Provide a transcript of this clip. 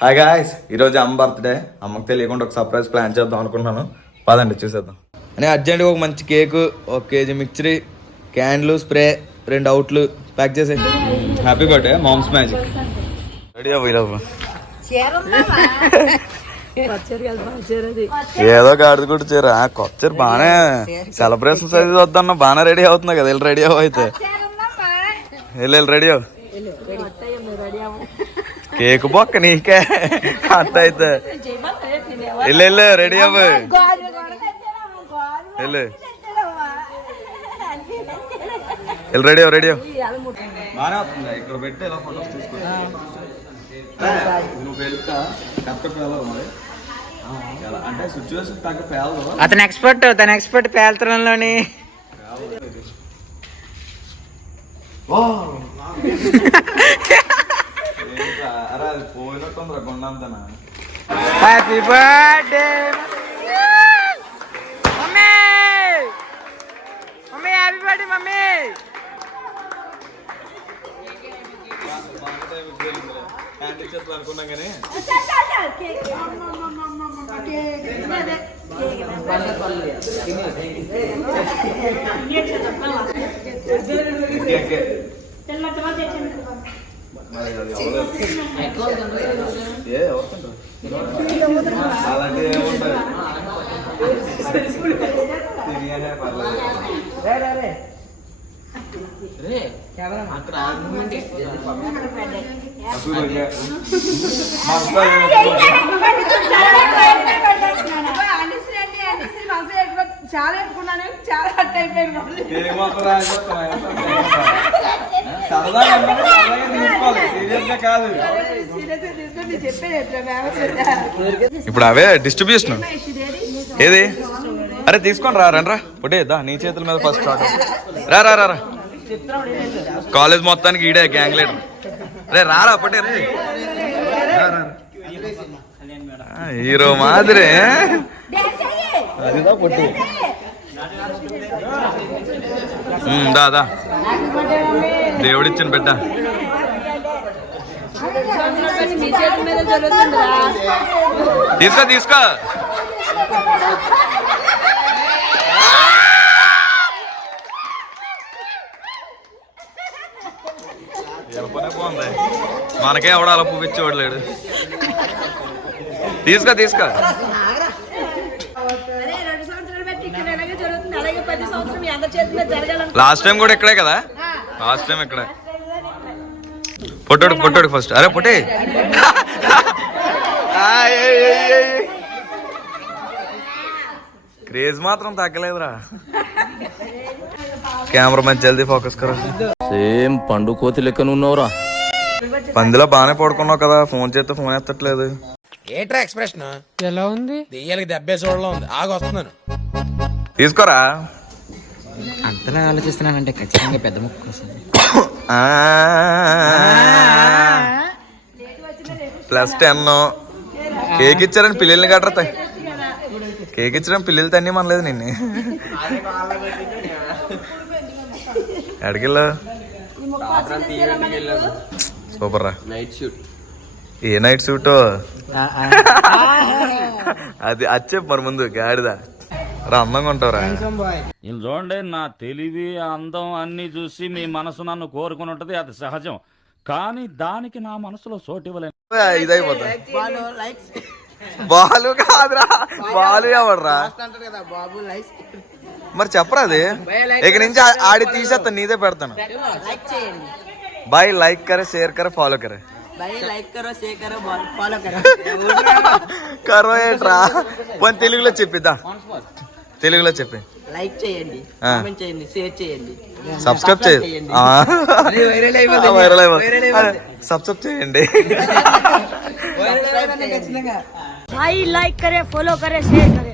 Hi guys, ఈరోజు అమ్మ birthday. అమ్మకి తెలియకుండా ఒక సర్ప్రైజ్ ప్లాన్ చేద్దాం అనుకుంటున్నాను. పదండి చూసేద్దాం. అని అర్జెంట్గా ఒక మంచి కేకు, 1 కేజీ మిక్చరీ, క్యాండ్లు, స్ప్రే, 2 అవుట్లు ప్యాక్ చేసే. Happy birthday mom's magic. Ready అవ్వ ఏదో గాడిద కూడా చేరా కొచ్చారు. బాగానే సెలబ్రేషన్ సైజ్ వద్దన్న బాగానే రెడీ అవుతున్నా కదా. వెళ్ళి రెడీ అవ్వ అయితే వెళ్ళి రెడీ అవ్వ. కేక్ బొక్క నీకే అట్ట అయితే వెళ్ళు రెడీ అవ్వు. వెళ్ళు రెడీ అవ్వ రెడీ అవ్వ. బాగానే వస్తుంది ఇక్కడ పెట్టి ఎలా ఫోటోస్ తీసుకో. నువ్వు వెళ్తా అంటే సిచ్యువేషన్ తగ్గ పేలదు. అతను ఎక్స్పర్ట్, తన ఎక్స్పర్ట్ పేల్చడంలోని. అరే అది పోయినట్టుందిరా కొండంతనా. Happy birthday mummy, mummy happy birthday mummy. అనుకున్నాం కానీ అలాంటి ఏముంటారు చాలా ఎత్తుకున్నాను, చాలా హట్ అయిపోయింది. ఇప్పుడు అవే డిస్ట్రిబ్యూషన్ ఏది. అరే తీసుకోండి రా రండి రా పుట్టేద్దా నీ చేతుల మీద ఫస్ట్ స్టార్ట్. రా రా రా కాలేజ్ మొత్తానికి ఈడే గ్యాంగ్ లీడర్. రే రారా పుట్టే రే హీరో మాదిరి అదిదా పుట్టి దాదా దేవుడిచ్చిన బిడ్డ. తీసుకో తీసుకో. బాగుంది మనకే ఎవడ అలా పువ్విచ్చి చూడలేడు. తీసుకో తీసుకో. లాస్ట్ టైం కూడా ఇక్కడే కదా. లాస్ట్ టైం ఇక్కడే. పొట్టోడు ఫస్ట్. అరే పొట్టే క్రేజ్ మాత్రం తగ్గలేదురా. కెమెరా మంచి జల్దీ ఫోకస్ కరా. సేమ్ పండు కోతి లెక్కన ఉన్నావురా. పందిలో బాగానే పడుకున్నావు కదా. ఫోన్ చేస్తే ఫోన్ ఎత్తట్లేదు. ఏట్రా ఎక్స్ప్రెషన్ ఎలా ఉంది? దెయ్యాలకి దెబ్బే చూడలో ఉంది. ఆగి వస్తున్నాను. తీసుకోరా. అంతలా ఆలోచిస్తున్నానంటే ఖచ్చితంగా పెద్ద ముక్క వస్తుంది. +10 కేక్ ఇచ్చారని పిల్లల్ని కట్టరా. కేక్ ఇచ్చారని పిల్లలు తన్ని మనలేదు నిన్ను. ఎక్కడికెళ్ళా? సూపర్ రా. ఏ నైట్ షూట్ అది చెప్పు మరి ముందు గాడిదా రా. అందంగా ఉంటావురా. నేను చూడండి, నా తెలివి అందం అన్ని చూసి మీ మనసు నన్ను కోరుకుని ఉంటది, అది సహజం. కానీ దానికి నా మనసులో చోటు ఇవ్వలేదు. ఇదైపోతా బాలు కాదురా. బాలు ఎవడరా మరి చెప్పరా. అది ఇక నుంచి ఆడి తీసేస్తా, నీదే పెడతాను. బాయ్ లైక్ కరే, షేర్ కరే, ఫాలో కరే. కరో ఏట్రా పోనీ తెలుగులో చెప్పిద్దా. తెలుగులో చెప్పి లైక్ చేయండి, కామెంట్ చేయండి, షేర్ చేయండి, సబ్స్క్రైబ్ చేయండి. సబ్స్క్రైబ్ చేయండి. भाई लाइक करे, फॉलो करे, शेयर करे.